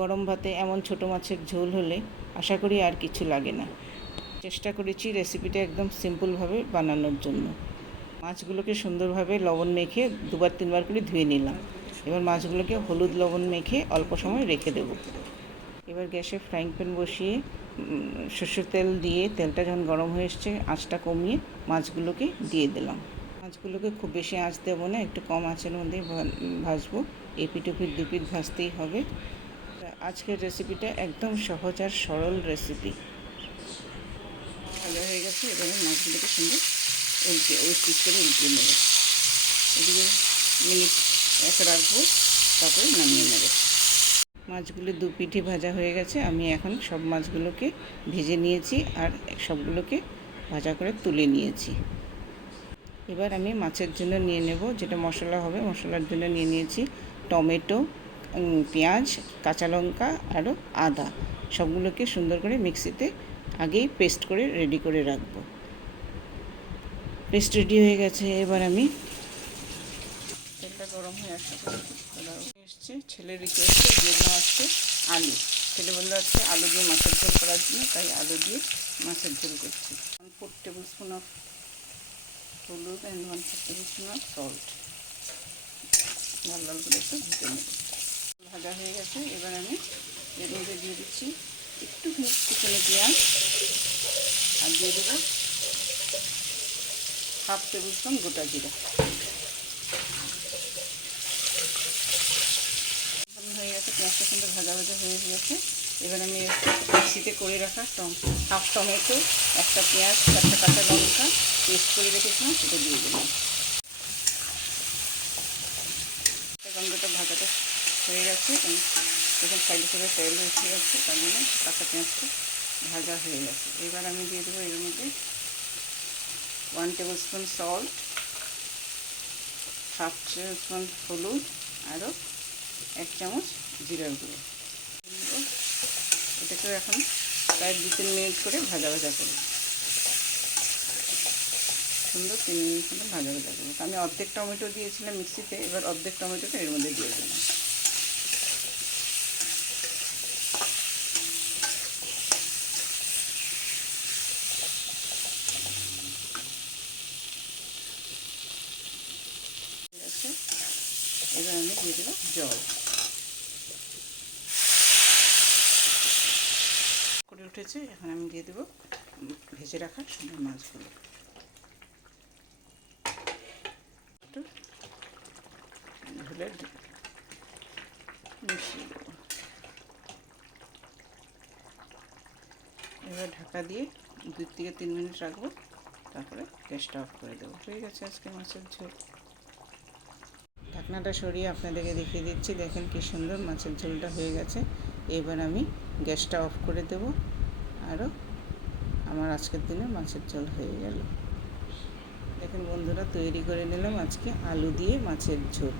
গরম ভাতে এমন ছোটো মাছের ঝোল হলে আশা করি আর কিছু লাগে না। চেষ্টা করেছি রেসিপিটা একদম সিম্পলভাবে বানানোর জন্য। মাছগুলোকে সুন্দরভাবে লবণ মেখে 2-3 বার করে ধুয়ে নিলাম। এবার মাছগুলোকে হলুদ লবণ মেখে অল্প সময় রেখে দেব। এবার গ্যাসে ফ্রাইং প্যান বসিয়ে সরষের তেল দিয়ে তেলটা যখন গরম হয়ে এসছে আঁচটা কমিয়ে মাছগুলোকে দিয়ে দিলাম। মাছগুলোকে খুব বেশি আঁচ দেবো না, একটু কম আঁচের মধ্যে ভাজবো। এপিঠ ওপিঠ দুপিঠ ভাজতেই হবে। আজকের রেসিপিটা একদম সহজ আর সরল রেসিপি। ভাজা হয়ে গেছে, এবারে মাছগুলোকে সুন্দর ওই পিস করে উল্টে নেব। এদিকে মিনিট 1 রাখবো, তারপরে নামিয়ে নেব। মাছগুলো দু পিঠে ভাজা হয়ে গেছে। আমি এখন সব মাছগুলোকে ভেজে নিয়েছি আর সবগুলোকে ভাজা করে তুলে নিয়েছি। এবার আমি মাছের জন্য নিয়ে নেব যেটা মশলা হবে। মশলার জন্য নিয়ে নিয়েছি টমেটো, পেঁয়াজ, কাঁচা লঙ্কা আরও আদা। সবগুলোকে সুন্দর করে মিক্সিতে আগেই পেস্ট করে রেডি করে রাখবো। পেস্ট রেডি হয়ে গেছে। এবার আমি তেলটা গরম হয়ে এসছে, ছেলের রিকোয়েস্টে দিয়ে দেওয়া হচ্ছে আলু। ছেলে বললো আজকে আলু দিয়ে মাছের ঝোল করার জন্য, তাই আলু দিয়ে মাছের ঝোল করছি। 1/4 টেবিলস্পুন অফ হলুদ অ্যান্ড 1/4 টেবিলস্পুন অফ সল্ট। লাল লাল করে একটু ভেজে নেব। ভাজা হয়ে গেছে। এবার আমি এর মধ্যে দিয়ে দিচ্ছি একটু কুচনো পেঁয়াজ আর দিয়ে দেবো 1/2 টেবিলস্পুন গোটা জিরা। হয়ে গেছে, পেঁয়াজটা সুন্দর ভাজা ভাজা হয়ে গেছে। এবার আমি মিক্সিতে করে রাখা হাফ টমেটো, একটা পেঁয়াজ, 4টা কাঁচা লঙ্কা পেস্ট করে রেখেছিলাম, সেটা দিয়ে দিলাম। গন্ধটা ভাজাটা হয়ে গেছে, যখন সাইডে সাইডে তেল উঠে যাচ্ছে তার জন্য কাঁচা পেঁয়াজটা ভাজা হয়ে গেছে। এবার আমি দিয়ে দেবো এর মধ্যে 1 টেবিলস্পুন সল্ট, 1/2 টেবিলস্পুন হলুদ, আরও 1 চামচ জিরার গুঁড়ো। এটাকে এখন প্রায় 2-3 মিনিট করে ভাজা ভাজা করব। সুন্দর 3 মিনিট মতো ভাজা ভাজা করবো। আমি অর্ধেক টমেটো দিয়েছিলাম মিক্সিতে, এবার অর্ধেক টমেটোটা এর মধ্যে দিয়ে দিলাম। এবার আমি দিয়ে দেবো জল। করে উঠেছে, এখন আমি দিয়ে দেবো ভেজে রাখা সুন্দর মাছগুলো। একটু ঝোলে মিশিয়ে দেবো। এবার ঢাকা দিয়ে 2-3 মিনিট রাখবো, তারপরে গ্যাসটা অফ করে দেবো। হয়ে গেছে আজকে মাছের ঝোল। ঢাকনাটা সরিয়ে আপনাদেরকে দেখিয়ে দিচ্ছি। দেখেন কি সুন্দর মাছের ঝোলটা হয়ে গেছে। এবার আমি গ্যাসটা অফ করে দেব। আরও আমার আজকের দিনে মাছের ঝোল হয়ে গেল। দেখেন বন্ধুরা, তৈরি করে নিলাম আজকে আলু দিয়ে মাছের ঝোল।